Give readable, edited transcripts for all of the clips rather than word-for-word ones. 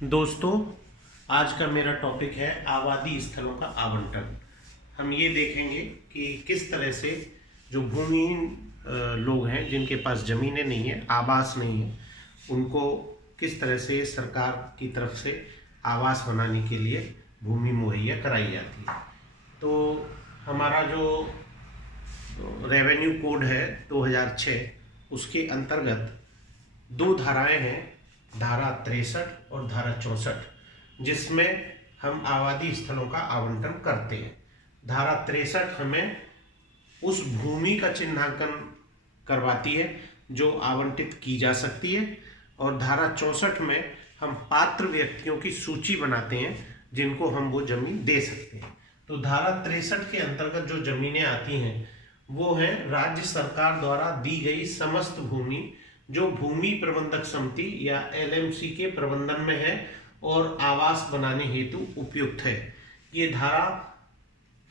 दोस्तों, आज का मेरा टॉपिक है आबादी स्थलों का आवंटन। हम ये देखेंगे कि किस तरह से जो भूमिहीन लोग हैं, जिनके पास ज़मीनें नहीं है, आवास नहीं है, उनको किस तरह से सरकार की तरफ से आवास बनाने के लिए भूमि मुहैया कराई जाती है। तो हमारा जो रेवेन्यू कोड है 2006, उसके अंतर्गत दो धाराएं हैं, धारा 63 और धारा 64, जिसमें हम आबादी स्थलों का आवंटन करते हैं। धारा 63 हमें उस भूमि का चिन्हांकन करवाती है जो आवंटित की जा सकती है, और धारा 64 में हम पात्र व्यक्तियों की सूची बनाते हैं जिनको हम वो जमीन दे सकते हैं। तो धारा 63 के अंतर्गत जो जमीनें आती हैं वो है राज्य सरकार द्वारा दी गई समस्त भूमि जो भूमि प्रबंधक समिति या एलएमसी के प्रबंधन में है और आवास बनाने हेतु उपयुक्त है। ये धारा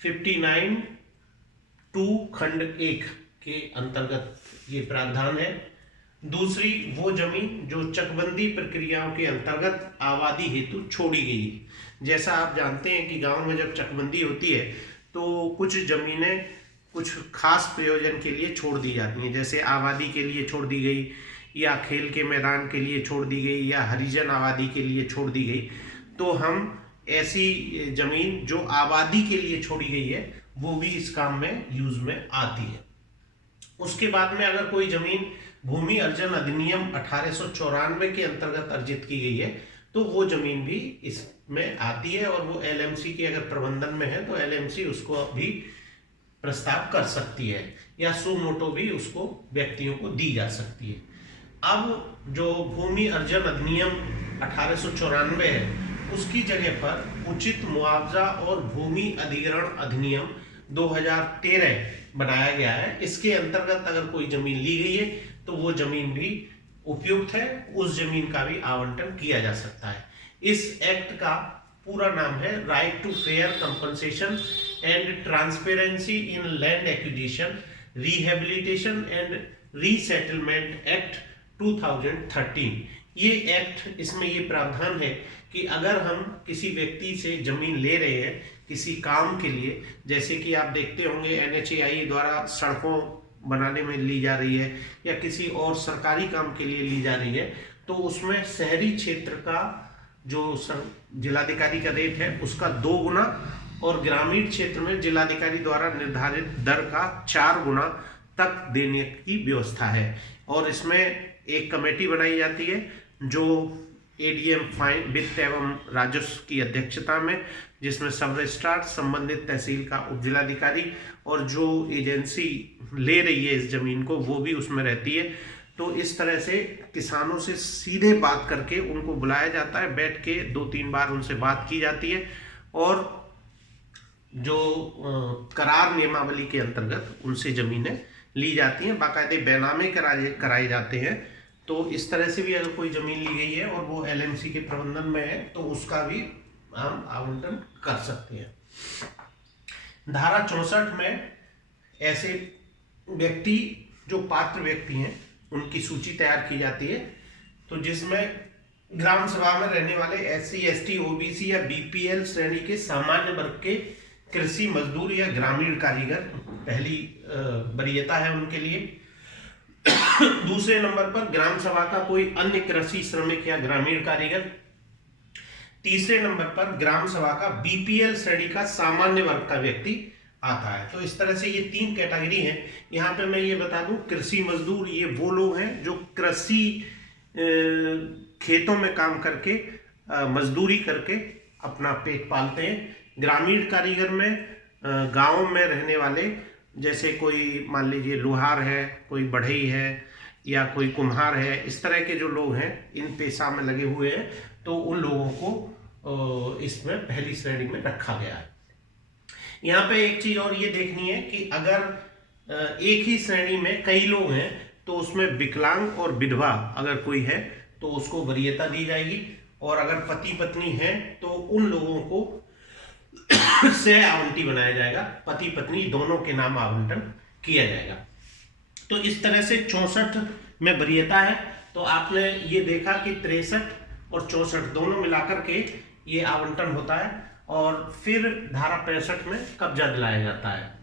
59(2) खंड 1 के अंतर्गत ये प्रावधान है। दूसरी, वो जमीन जो चकबंदी प्रक्रियाओं के अंतर्गत आबादी हेतु छोड़ी गई है। जैसा आप जानते हैं कि गांव में जब चकबंदी होती है तो कुछ जमीनें कुछ खास प्रयोजन के लिए छोड़ दी जाती हैं, जैसे आबादी के लिए छोड़ दी गई, या खेल के मैदान के लिए छोड़ दी गई, या हरिजन आबादी के लिए छोड़ दी गई। तो हम ऐसी जमीन जो आबादी के लिए छोड़ी गई है वो भी इस काम में यूज में आती है। उसके बाद में अगर कोई जमीन भूमि अर्जन अधिनियम 1894 के अंतर्गत अर्जित की गई है तो वो जमीन भी इसमें आती है, और वो एलएमसी के अगर प्रबंधन में है तो एलएमसी उसको भी प्रस्ताव कर सकती है, या सु मोटो भी उसको व्यक्तियों को दी जा सकती है। अब जो भूमि अर्जन अधिनियम 1894 है उसकी जगह पर उचित मुआवजा और भूमि अधिग्रहण अधिनियम 2013 बनाया गया है। इसके अंतर्गत अगर कोई जमीन ली गई है तो वो जमीन भी उपयुक्त है, उस जमीन का भी आवंटन किया जा सकता है। इस एक्ट का पूरा नाम है right to fair compensation and transparency in land acquisition, rehabilitation and resettlement act 2013। ये एक्ट, इसमें ये प्रावधान है कि अगर हम किसी व्यक्ति से जमीन ले रहे हैं किसी काम के लिए, जैसे कि आप देखते होंगे एनएचएआई द्वारा सड़कों बनाने में ली जा रही है या किसी और सरकारी काम के लिए ली जा रही है, तो उसमें शहरी क्षेत्र का जो जिलाधिकारी का रेट है उसका 2 गुना, और ग्रामीण क्षेत्र में जिलाधिकारी द्वारा निर्धारित दर का 4 गुना तक देने की व्यवस्था है। और इसमें एक कमेटी बनाई जाती है जो एडीएम फाइन वित्त एवं राजस्व की अध्यक्षता में, जिसमें सब रजिस्ट्रार, संबंधित तहसील का उप जिलाधिकारी और जो एजेंसी ले रही है इस जमीन को वो भी उसमें रहती है। तो इस तरह से किसानों से सीधे बात करके उनको बुलाया जाता है, बैठ के 2-3 बार उनसे बात की जाती है, और जो करार नियमावली के अंतर्गत उनसे जमीनें ली जाती हैं, बाकायदे बैनामे कराए जाते हैं। तो इस तरह से भी अगर कोई जमीन ली गई है और वो एलएमसी के प्रबंधन में है तो उसका भी हम आवंटन कर सकते हैं। धारा 64 में ऐसे व्यक्ति जो पात्र व्यक्ति हैं उनकी सूची तैयार की जाती है, तो जिसमें ग्राम सभा में रहने वाले एससी, एसटी, ओबीसी या बीपीएल श्रेणी के सामान्य वर्ग के कृषि मजदूर या ग्रामीण कारीगर पहली वरीयता है उनके लिए। दूसरे नंबर पर ग्राम सभा का कोई अन्य कृषि श्रमिक या ग्रामीण कारीगर। तीसरे नंबर पर ग्राम सभा का बीपीएल श्रेणी का सामान्य वर्ग का व्यक्ति आता है। तो इस तरह से ये 3 कैटेगरी हैं। यहाँ पे मैं ये बता दूं, कृषि मजदूर ये वो लोग हैं जो कृषि खेतों में काम करके मजदूरी करके अपना पेट पालते हैं। ग्रामीण कारीगर में गाँव में रहने वाले, जैसे कोई मान लीजिए लोहार है, कोई बढ़ई है या कोई कुम्हार है, इस तरह के जो लोग हैं इन पेशा में लगे हुए हैं, तो उन लोगों को इसमें पहली श्रेणी में रखा गया है। यहाँ पे एक चीज और ये देखनी है कि अगर एक ही श्रेणी में कई लोग हैं तो उसमें विकलांग और विधवा अगर कोई है तो उसको वरीयता दी जाएगी, और अगर पति पत्नी है तो उन लोगों को से आवंटी बनाया जाएगा, पति पत्नी दोनों के नाम आवंटन किया जाएगा। तो इस तरह से 64 में वरीयता है। तो आपने ये देखा कि 63 और 64 दोनों मिलाकर के ये आवंटन होता है और फिर धारा 65 में कब्जा दिलाया जाता है।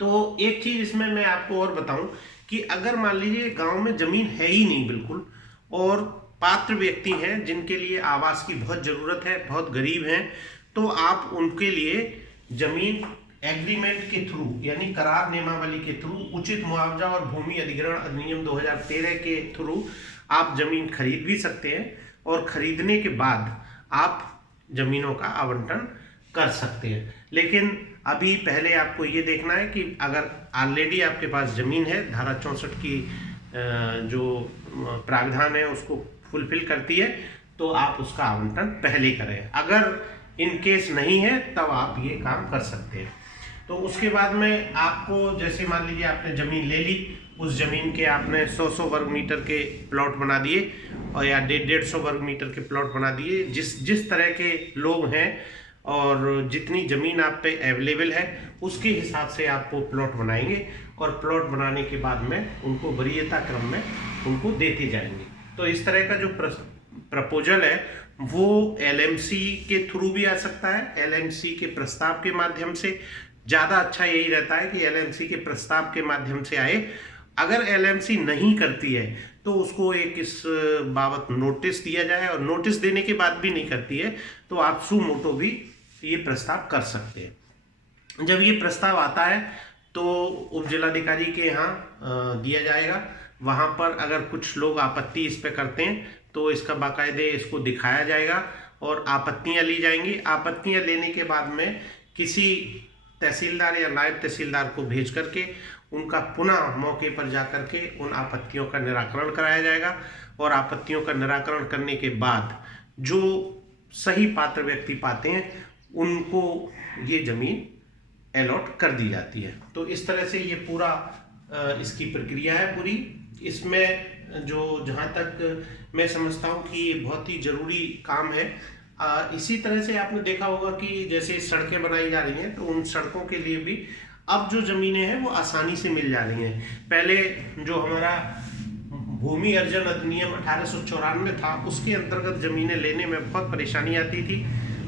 तो एक चीज इसमें मैं आपको और बताऊं कि अगर मान लीजिए गांव में जमीन है ही नहीं बिल्कुल, और पात्र व्यक्ति हैं जिनके लिए आवास की बहुत जरूरत है, बहुत गरीब हैं, तो आप उनके लिए जमीन एग्रीमेंट के थ्रू यानी करार नियमावली के थ्रू, उचित मुआवजा और भूमि अधिग्रहण अधिनियम 2013 के थ्रू आप जमीन खरीद भी सकते हैं और खरीदने के बाद आप जमीनों का आवंटन कर सकते हैं। लेकिन अभी पहले आपको ये देखना है कि अगर ऑलरेडी आपके पास जमीन है, धारा 64 की जो प्रावधान है उसको फुलफिल करती है, तो आप उसका आवंटन पहले करें। अगर इन केस नहीं है तब आप ये काम कर सकते हैं। तो उसके बाद में आपको, जैसे मान लीजिए आपने ज़मीन ले ली, उस ज़मीन के आपने 100 वर्ग मीटर के प्लॉट बना दिए और या 150 वर्ग मीटर के प्लॉट बना दिए। जिस तरह के लोग हैं और जितनी ज़मीन आप पे अवेलेबल है उसके हिसाब से आपको प्लॉट बनाएंगे और प्लॉट बनाने के बाद में उनको वरीयता क्रम में उनको देते जाएंगे। तो इस तरह का जो प्रपोजल है वो एलएमसी के थ्रू भी आ सकता है, एलएमसी के प्रस्ताव के माध्यम से। ज़्यादा अच्छा यही रहता है कि एलएमसी के प्रस्ताव के माध्यम से आए। अगर एलएमसी नहीं करती है तो उसको एक इस बाबत नोटिस दिया जाए, और नोटिस देने के बाद भी नहीं करती है तो आप सु मोटो भी ये प्रस्ताव कर सकते हैं। जब ये प्रस्ताव आता है तो उप जिलाधिकारी के यहाँ दिया जाएगा। वहाँ पर अगर कुछ लोग आपत्ति इस पे करते हैं तो इसका बाकायदे इसको दिखाया जाएगा और आपत्तियाँ ली जाएंगी। आपत्तियाँ लेने के बाद में किसी तहसीलदार या नायब तहसीलदार को भेज करके उनका पुनः मौके पर जा करके उन आपत्तियों का निराकरण कराया जाएगा, और आपत्तियों का निराकरण करने के बाद जो सही पात्र व्यक्ति पाते हैं उनको ये ज़मीन अलॉट कर दी जाती है। तो इस तरह से ये पूरा इसकी प्रक्रिया है पूरी। इसमें जो जहाँ तक मैं समझता हूँ कि ये बहुत ही ज़रूरी काम है। इसी तरह से आपने देखा होगा कि जैसे सड़कें बनाई जा रही हैं तो उन सड़कों के लिए भी अब जो ज़मीनें हैं वो आसानी से मिल जा रही हैं। पहले जो हमारा भूमि अर्जन अधिनियम 1894 था उसके अंतर्गत ज़मीनें लेने में बहुत परेशानी आती थी,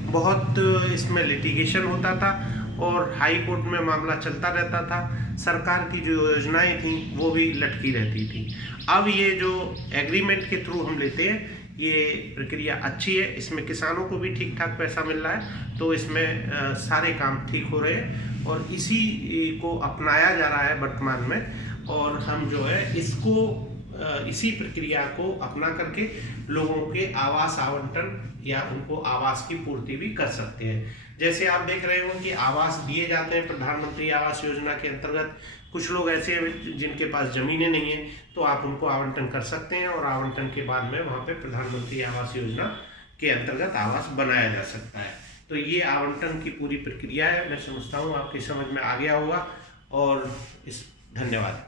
बहुत इसमें लिटिगेशन होता था और हाई कोर्ट में मामला चलता रहता था। सरकार की जो योजनाएं थी वो भी लटकी रहती थी। अब ये जो एग्रीमेंट के थ्रू हम लेते हैं ये प्रक्रिया अच्छी है, इसमें किसानों को भी ठीक ठाक पैसा मिल रहा है, तो इसमें सारे काम ठीक हो रहे हैं और इसी को अपनाया जा रहा है वर्तमान में। और हम जो है इसको इसी प्रक्रिया को अपना करके लोगों के आवास आवंटन या उनको आवास की पूर्ति भी कर सकते हैं। जैसे आप देख रहे हो कि आवास दिए जाते हैं प्रधानमंत्री आवास योजना के अंतर्गत। कुछ लोग ऐसे हैं जिनके पास ज़मीनें नहीं हैं तो आप उनको आवंटन कर सकते हैं और आवंटन के बाद में वहाँ पे प्रधानमंत्री आवास योजना के अंतर्गत आवास बनाया जा सकता है। तो ये आवंटन की पूरी प्रक्रिया है। मैं समझता हूँ आपकी समझ में आ गया होगा और धन्यवाद।